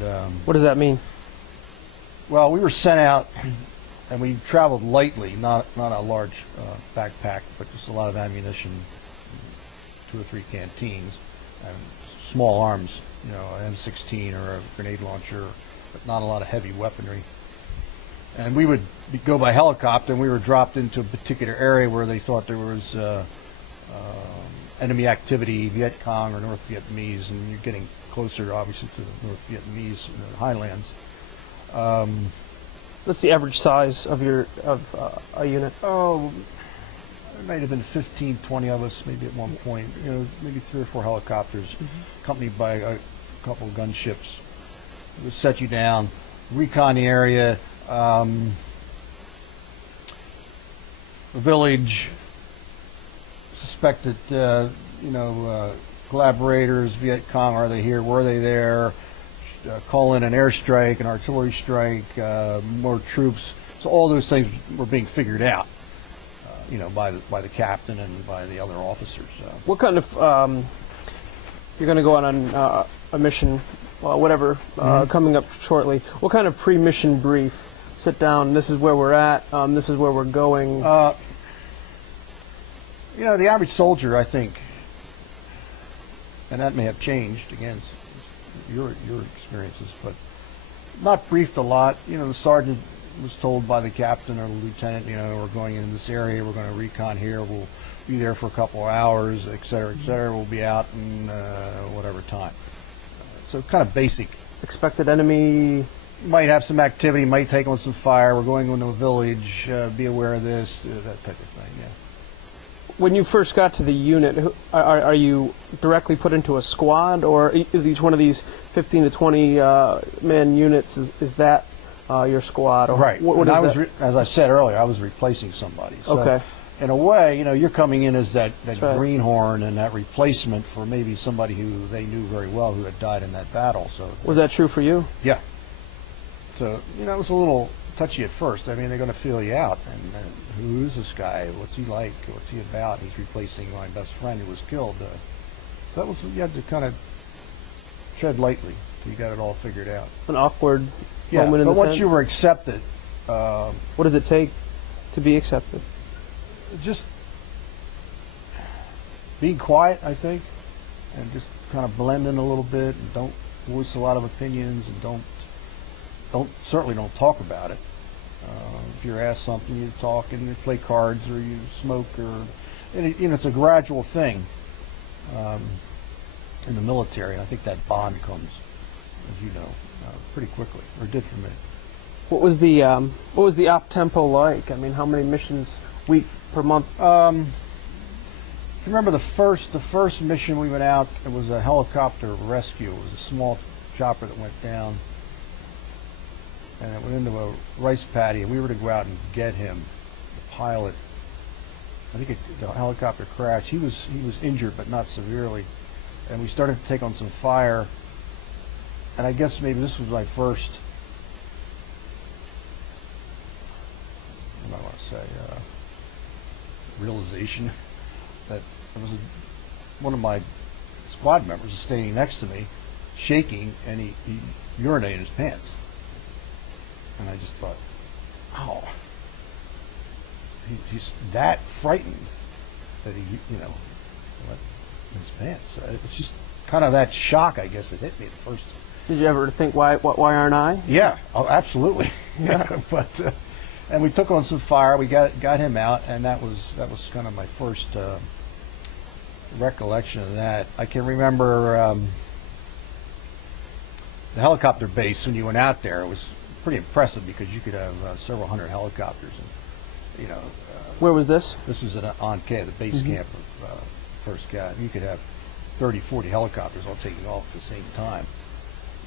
And what does that mean? well, we were sent out, and we traveled lightly, not a large backpack, but just a lot of ammunition, 2 or 3 canteens, and small arms, you know, an M16 or a grenade launcher, but not a lot of heavy weaponry. And we would go by helicopter, and we were dropped into a particular area where they thought there was enemy activity, Viet Cong or North Vietnamese, and you're getting closer, obviously, to the North Vietnamese in the highlands. What's the average size of a unit? Oh, there might have been 15, 20 of us, maybe at one point. You know, maybe 3 or 4 helicopters, accompanied by a couple of gunships. It would set you down, recon the area, the village, suspected, collaborators, Viet Cong, are they here? Were they there? Call in an airstrike, an artillery strike, more troops. So all those things were being figured out, by the captain and by the other officers. What kind of you're going to go on a mission, whatever, coming up shortly. What kind of pre-mission brief? Sit down. This is where we're at. This is where we're going. The average soldier, I think, and that may have changed again. Your experiences, but not briefed a lot. The sergeant was told by the captain or the lieutenant, we're going into this area, we're going to recon here, we'll be there for a couple of hours, et cetera, we'll be out in whatever time. So kind of basic. Expected enemy? Might have some activity, might take on some fire, we're going into a village, be aware of this, that type of thing, yeah. When you first got to the unit, are you directly put into a squad, or is each one of these 15 to 20 man units, is that your squad? Or right. What is that? As I said earlier, I was replacing somebody. So okay. In a way, you're coming in as that right. greenhorn and that replacement for maybe somebody who they knew very well who had died in that battle. So was that true for you? Yeah. So, it was a little touchy at first. I mean, they're going to feel you out. And who is this guy? What's he like? What's he about? He's replacing my best friend who was killed. So that was, you had to kind of tread lightly till you got it all figured out. An awkward moment in the but once tent? you were accepted. What does it take to be accepted? Just being quiet, I think, and just kind of blend in a little bit, and don't voice a lot of opinions, and certainly don't talk about it. If you're asked something, you talk and you play cards or you smoke, it's a gradual thing in the military, and I think that bond comes, as you know, pretty quickly, or did for me. What was the op tempo like? I mean, how many missions week per month? If you remember the first mission we went out, it was a helicopter rescue. It was a small chopper that went down, and it went into a rice paddy, and we were to go out and get him. The pilot, I think the helicopter crashed. He was injured, but not severely, and we started to take on some fire. And I guess maybe this was my first, what do I want to say, realization that there was one of my squad members was standing next to me, shaking, and he urinated in his pants. And I just thought, oh, he's that frightened that he, let in his pants. It's just kind of that shock, I guess, that hit me at first. Did you ever think, why aren't I? Yeah, oh, absolutely. Yeah. But and we took on some fire. We got him out, and that was kind of my first recollection of that. I can remember the helicopter base when you went out there. It was pretty impressive because you could have several hundred helicopters. And, where was this? This was at On-K, the base camp of first got. You could have 30, 40 helicopters all taking off at the same time.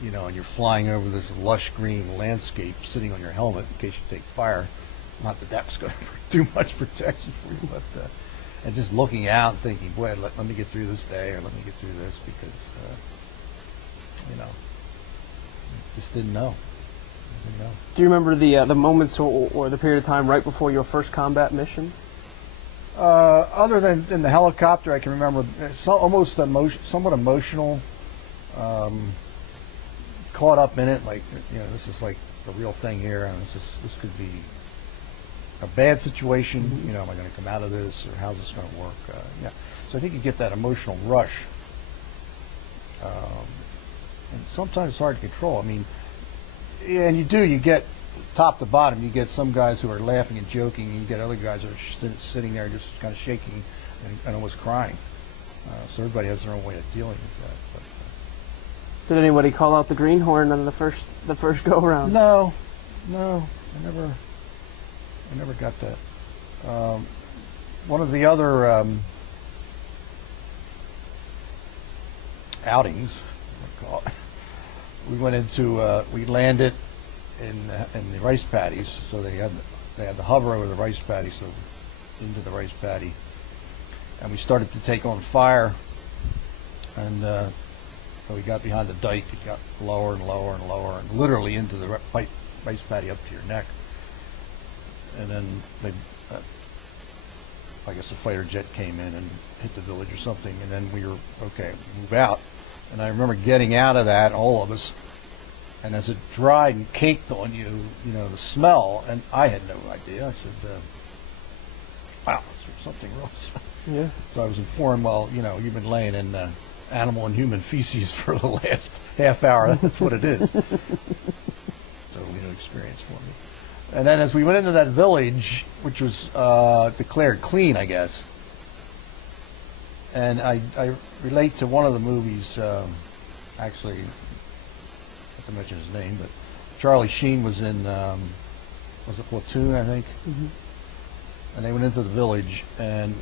And you're flying over this lush green landscape, sitting on your helmet in case you take fire. Not that was going to do much protection for you, but and just looking out and thinking, boy, let me get through this day, or let me get through this, because just didn't know. Do you remember the moments or the period of time right before your first combat mission? Other than in the helicopter, I can remember somewhat emotional caught up in it, like, this is like the real thing here, and this could be a bad situation. Mm-hmm. Am I going to come out of this, or how's this going to work? Yeah. So I think you get that emotional rush, and sometimes it's hard to control. I mean, yeah, and you get top to bottom. You get some guys who are laughing and joking, and you get other guys that are sitting there just kind of shaking and almost crying. So everybody has their own way of dealing with that. But, Did anybody call out the greenhorn on the first go round? no, I never got that. One of the other outings, I call it, we went into we landed in the rice paddies, so they had to hover over the rice paddy, so into the rice paddy, and we started to take on fire, and we got behind the dike. It got lower and lower and lower, and literally into the rice paddy up to your neck. And then I guess a fighter jet came in and hit the village or something, and then we were okay, move out. And I remember getting out of that, all of us, and as it dried and caked on you, the smell, and I had no idea. I said, wow, is there something wrong? Yeah. So I was informed, well, you've been laying in animal and human feces for the last half hour. That's what it is. Totally new experience for me. And then as we went into that village, which was declared clean, I guess, and I relate to one of the movies, actually, not to mention his name, but Charlie Sheen was in, was it Platoon, I think? Mm-hmm. And they went into the village, and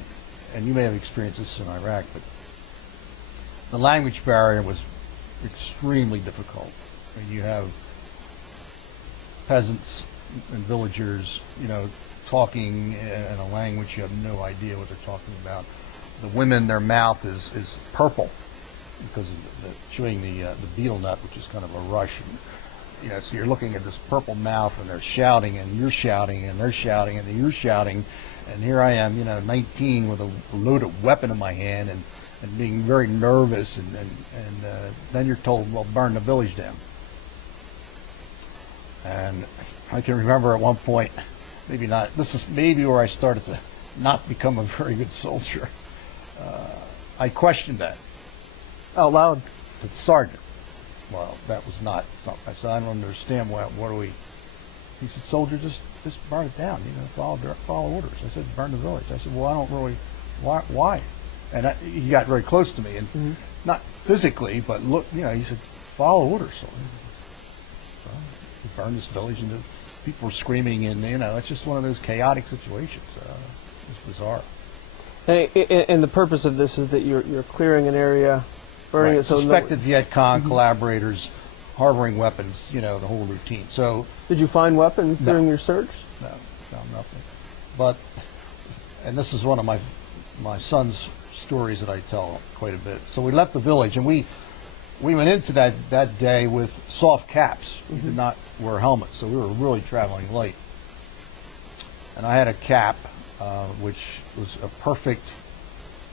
you may have experienced this in Iraq, but the language barrier was extremely difficult. I mean, you have peasants and villagers, talking in a language you have no idea what they're talking about. The women, their mouth is purple because of chewing the betel nut, which is kind of a rush. And, so you're looking at this purple mouth, and they're shouting, and you're shouting, and they're shouting, and you're shouting, and here I am, 19 with a loaded weapon in my hand, and being very nervous, and then you're told, well, burn the village down. And I can remember at one point, maybe not, this is maybe where I started to not become a very good soldier. I questioned that. Out loud? To the sergeant. Well, that was not something. I said, I don't understand what are we. He said, soldier, just burn it down, follow orders. I said, burn the village. I said, well, I don't really, why? And he got very close to me, and not physically, but look, he said, follow orders. So we burned this village, and people were screaming, and it's just one of those chaotic situations. It's bizarre. And the purpose of this is that you're clearing an area, burning it so suspected Viet Cong collaborators harboring weapons, the whole routine. So did you find weapons during your search? No, found nothing. But, and this is one of my son's stories that I tell quite a bit. So we left the village, and we went into that day with soft caps. We did not wear helmets, so we were really traveling light. And I had a cap, which was a perfect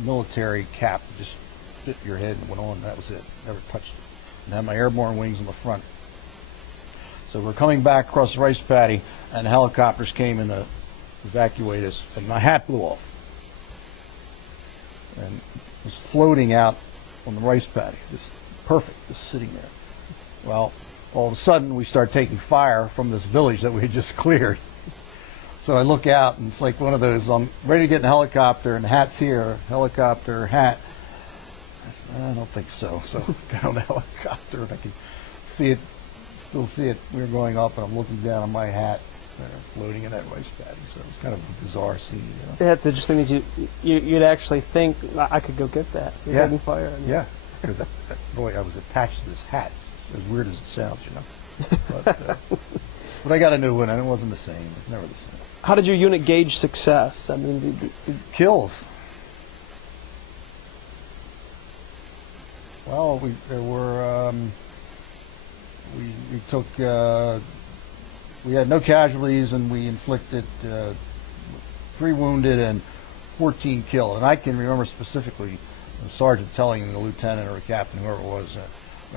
military cap. Just fit your head and went on. That was it. Never touched it. And had my airborne wings on the front. So we're coming back across the rice paddy, and the helicopters came in to evacuate us, and my hat blew off. And it was floating out on the rice paddy, just perfect, just sitting there. Well, all of a sudden we start taking fire from this village that we had just cleared. So I look out, and it's like one of those, I'm ready to get in a helicopter, and the hat's here, helicopter, hat. I said, I don't think so. So I got on the helicopter, and I can see it, still see it. We were going up, and I'm looking down on my hat, floating in that rice paddy. So it was kind of a bizarre scene. That's interesting that you'd actually think, I could go get that. You're getting fire. Yeah, because boy, I was attached to this hat. As weird as it sounds, But I got a new one, and it wasn't the same. It's never the same. How did your unit gauge success? I mean, kills. Well, we took we had no casualties, and we inflicted 3 wounded and 14 killed. And I can remember specifically the sergeant telling the lieutenant or the captain, whoever it was,